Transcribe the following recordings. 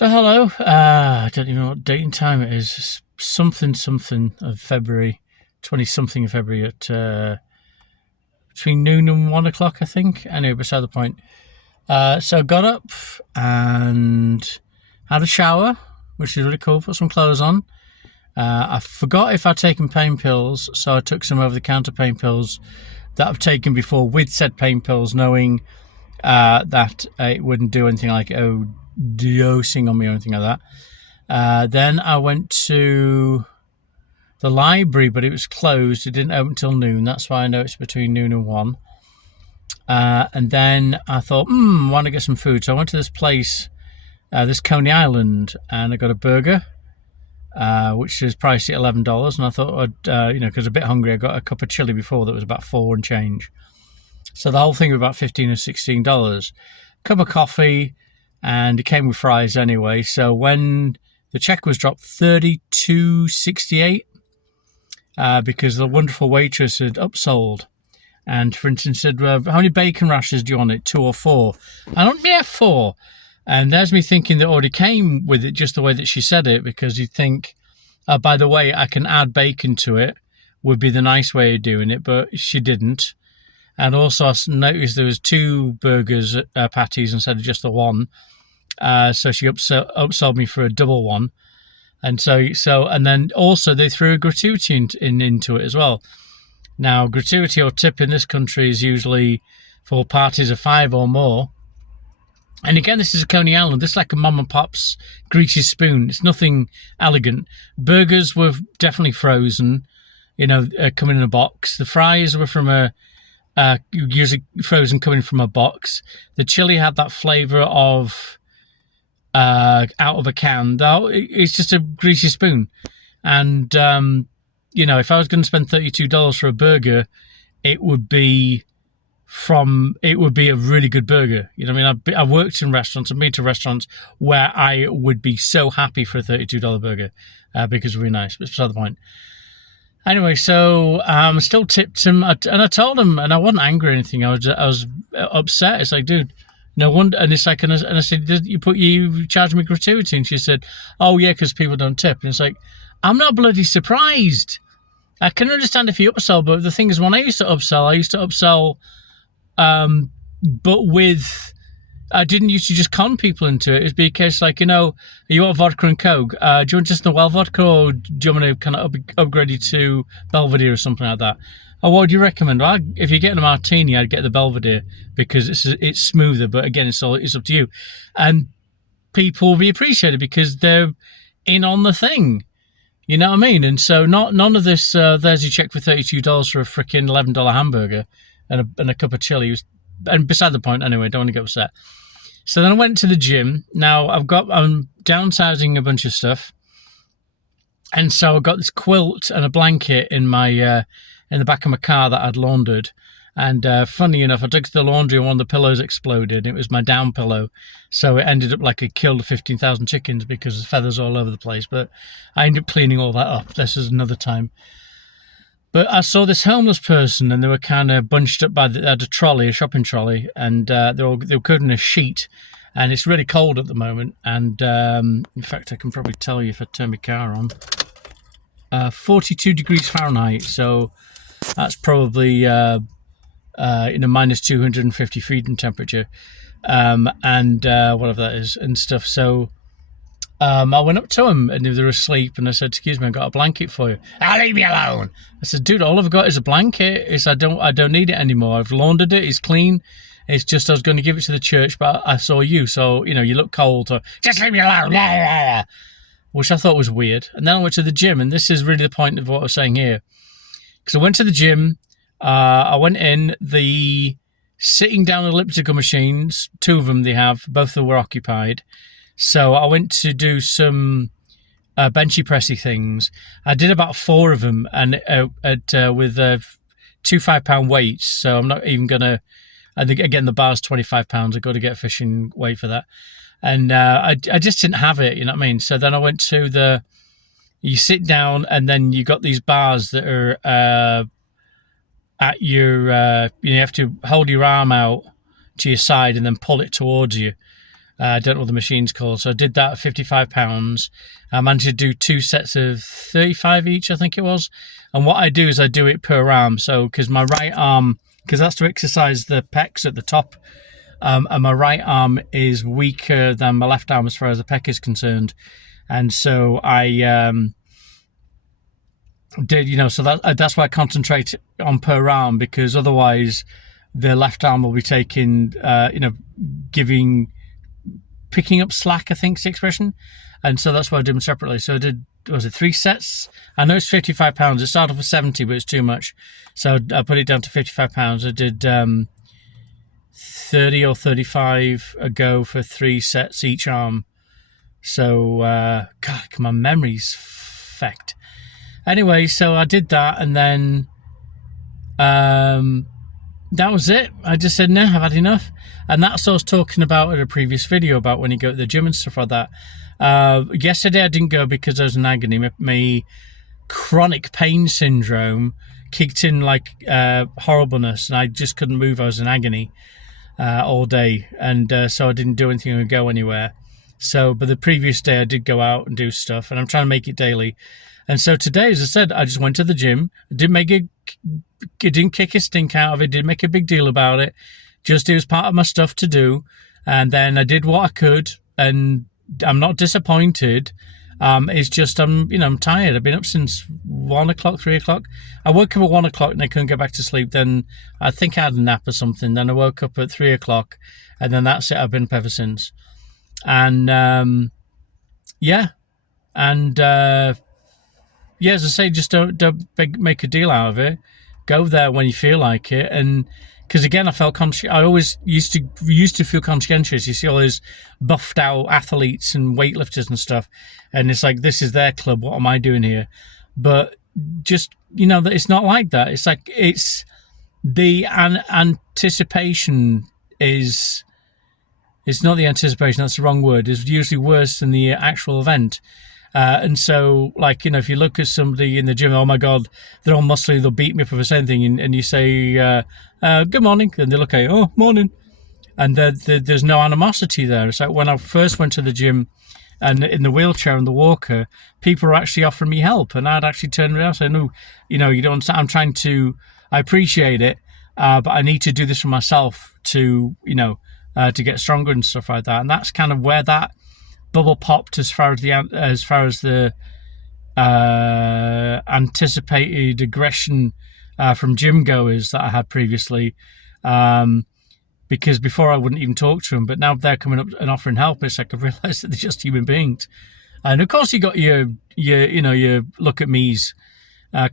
So hello, I don't even know what date and time it is. Something of February, 20 something of February at between noon and 1 o'clock, I think. Anyway, beside the point. So I got up and had a shower, which is really cool. Put some clothes on. I forgot if I'd taken pain pills, so I took some over-the-counter pain pills that I've taken before with said pain pills, knowing that it wouldn't do anything like dosing on me or anything like that. Then I went to the library, but it was closed. It didn't open till noon. That's why I know it's between noon and 1. And then I thought, I want to get some food. So I went to this place, this Coney Island, and I got a burger, which is priced at $11. And I thought, because I was a bit hungry, I got a cup of chili before that was about $4 and change. So the whole thing was about $15 or $16. Cup of coffee, and it came with fries anyway. So when the check was dropped, $32.68, because the wonderful waitress had upsold. And for instance, said, how many bacon rashers do you want it? 2 or 4? I don't, 4. And there's me thinking that already came with it just the way that she said it, because you'd think, by the way, I can add bacon to it, would be the nice way of doing it, but she didn't. And also I noticed there was 2 burgers, patties instead of just the one. So she upsold me for a double one. And and then also they threw a gratuity into it as well. Now, gratuity or tip in this country is usually for parties of 5 or more. And again, this is a Coney Island. This is like a mom and pop's greasy spoon. It's nothing elegant. Burgers were definitely frozen, coming in a box. The fries were from usually frozen, coming from a box. The chili had that flavour of out of a can. Though it's just a greasy spoon. And if I was going to spend $32 for a burger, it would be a really good burger. You know what I mean? I've worked in restaurants, I've been to restaurants where I would be so happy for a $32 burger because it's really nice. But it's beside the point. Anyway, so I still tipped him, and I told him, and I wasn't angry or anything. I was upset. It's like, dude, no wonder. And it's like, and I said, you charged me gratuity? And she said, oh yeah, because people don't tip. And it's like, I'm not bloody surprised. I can understand if you upsell, but the thing is, when I used to upsell, but I didn't used to just con people into it. It'd be a case like, you want vodka and Coke? Do you want just Noel vodka, or do you want me to kind of upgrade you to Belvedere or something like that? Or what would you recommend? Well, if you're getting a martini, I'd get the Belvedere because it's smoother. But again, it's up to you. And people will be appreciated because they're in on the thing. You know what I mean? And so none of this, there's your check for $32 for a freaking $11 hamburger and a cup of chili. And beside the point, anyway, don't want to get upset. So then I went to the gym. Now I'm downsizing a bunch of stuff. And so I got this quilt and a blanket in my in the back of my car that I'd laundered. And funny enough, I took it to the laundry and one of the pillows exploded. It was my down pillow. So it ended up like it killed 15,000 chickens because there's feathers all over the place. But I ended up cleaning all that up. This is another time. But I saw this homeless person, and they were kind of bunched up they had a shopping trolley, and they were covered in a sheet. And it's really cold at the moment. And in fact, I can probably tell you if I turn my car on. 42 degrees Fahrenheit. So that's probably minus 250 freedom temperature, and whatever that is and stuff. So I went up to him, and they were asleep, and I said, excuse me, I got a blanket for you. Leave me alone. I said, dude, all I've got is a blanket. I don't need it anymore. I've laundered it. It's clean. It's just I was going to give it to the church, but I saw you, so you look cold, so just leave me alone. Which I thought was weird. And then I went to the gym, and this is really the point of what I was saying here, because I went to the gym. I went in, the sitting down elliptical machines, 2 of them they have, both of them were occupied. So I went to do some benchy pressy things. I did about 4 of them, and with 2 5-pound weights. So I'm not even gonna. I think again the bar's 25 pounds. I got to get a fishing weight for that, and I just didn't have it. You know what I mean? So then I went to you sit down, and then you got these bars that are at your. You have to hold your arm out to your side and then pull it towards you. I don't know what the machine's called. So I did that at £55. I managed to do 2 sets of 35 each, I think it was. And what I do is I do it per arm. So because my right arm, because that's to exercise the pecs at the top, and my right arm is weaker than my left arm as far as the pec is concerned. And so I did, so that's why I concentrate on per arm, because otherwise the left arm will be taking, picking up slack, I think is the expression. And so that's why I do them separately. So I did, 3 sets? I know it's £55. It started off with 70, but it's too much. So I put it down to £55. I did 30 or 35 a go for 3 sets each arm. So, God, my memory's fecked. Anyway, so I did that, and then that was it. I just said, no, I've had enough. And that's what I was talking about in a previous video about when you go to the gym and stuff like that. Yesterday I didn't go because I was in agony. My chronic pain syndrome kicked in like horribleness, and I just couldn't move. I was in agony all day, and so I didn't do anything or go anywhere. So, but the previous day I did go out and do stuff, and I'm trying to make it daily. And so today, as I said, I just went to the gym. I didn't kick a stink out of it. Didn't make a big deal about it. Just it was part of my stuff to do, and then I did what I could, and I'm not disappointed. It's just I'm tired. I've been up since 1 o'clock, 3 o'clock. I woke up at 1 o'clock and I couldn't get back to sleep. Then I think I had a nap or something. Then I woke up at 3 o'clock, and then that's it. I've been up ever since. And as I say, just don't make a deal out of it. Go there when you feel like it, and because again, I felt I always used to feel conscientious. You see all those buffed out athletes and weightlifters and stuff, and it's like, this is their club. What am I doing here? But just that it's not like that. It's like it's the anticipation is. It's not the anticipation. That's the wrong word. It's usually worse than the actual event. And so, like, if you look at somebody in the gym, oh my God, they're all muscly, they'll beat me up if I say anything, and you say, good morning, and they look at you, oh, morning. And there's no animosity there. It's like when I first went to the gym and in the wheelchair and the walker, people were actually offering me help, and I'd actually turn around and say, no, you don't, I appreciate it, but I need to do this for myself to get stronger and stuff like that. And that's kind of where that bubble popped as far as the anticipated aggression from gym goers that I had previously, because before I wouldn't even talk to them, but now they're coming up and offering help. It's like I've realised that they're just human beings, and of course you got your look at me's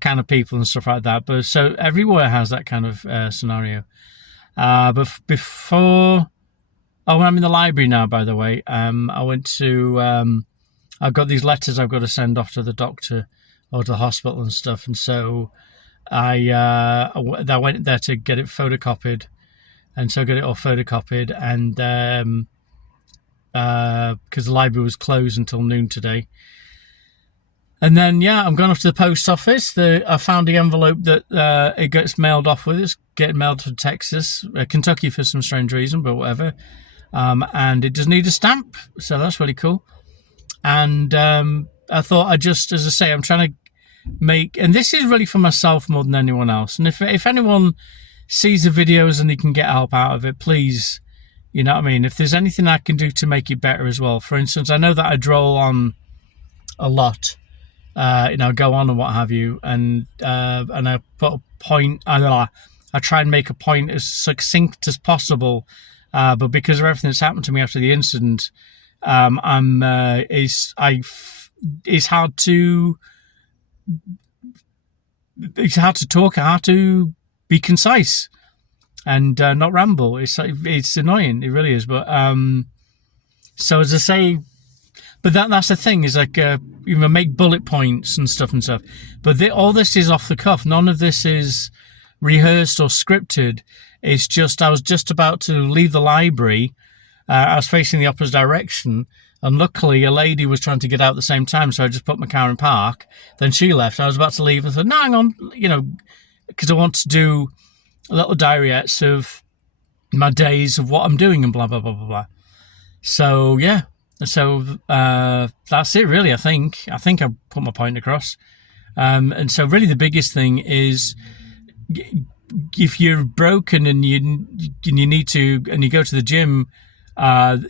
kind of people and stuff like that. But so everywhere has that kind of scenario. But before. Oh, I'm in the library now, by the way. I went to, I've got these letters I've got to send off to the doctor or to the hospital and stuff. And so I went there to get it photocopied. And so I got it all photocopied. And because the library was closed until noon today. And then, I'm going off to the post office. I found the envelope that it gets mailed off with. It's getting mailed to Texas, Kentucky for some strange reason, but whatever. And it does need a stamp, so that's really cool. And I thought as I say, I'm trying to make, and this is really for myself more than anyone else. And if anyone sees the videos and they can get help out of it, please, you know what I mean? If there's anything I can do to make it better as well. For instance, I know that I droll on a lot, go on and what have you, and I put a point, I try and make a point as succinct as possible. But because of everything that's happened to me after the incident, it's hard to talk, hard to be concise, and not ramble. It's annoying, it really is. But so as I say, but that's the thing is like make bullet points and stuff. But all this is off the cuff. None of this is rehearsed or scripted. It's just I was just about to leave the library. I was facing the opposite direction, and luckily a lady was trying to get out at the same time, so I just put my car in park. Then she left. I was about to leave and said, no, hang on, because I want to do little diaries of my days of what I'm doing and blah, blah, blah, blah, blah. So yeah, so that's it really. I think I put my point across. And so really the biggest thing is, if you're broken and you need to, and you go to the gym,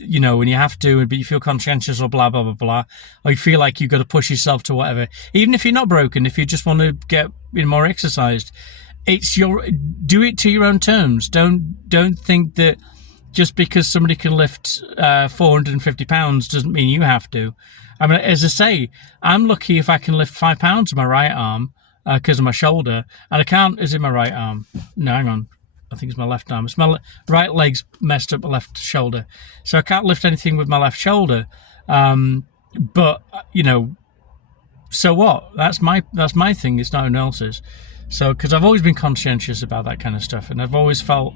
you know, when you have to, but you feel conscientious or blah blah blah blah, or you feel like you've got to push yourself to whatever. Even if you're not broken, if you just want to get more exercised, do it to your own terms. Don't think that just because somebody can lift 450 pounds doesn't mean you have to. I mean, as I say, I'm lucky if I can lift 5 pounds with my right arm because of my shoulder, and I can't. Is it my right arm? No, hang on. I think it's my left arm. It's my right leg's messed up my left shoulder, so I can't lift anything with my left shoulder. But you know, so what? That's my thing. It's not anyone else's. So, because I've always been conscientious about that kind of stuff, and I've always felt,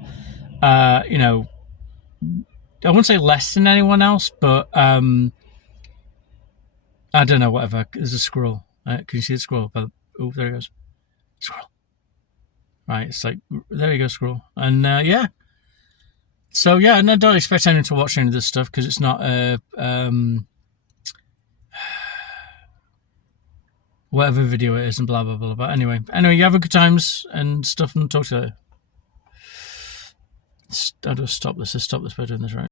you know, I wouldn't say less than anyone else, but I don't know. Whatever. There's a squirrel. Can you see the squirrel? Oh, there he goes. Squirrel. Right, it's like, there you go, squirrel. And yeah. So yeah, and I don't expect anyone to watch any of this stuff because it's not whatever video it is and blah blah blah. But anyway, you have a good times and stuff, and talk to you later. I'll just stop this by doing this right.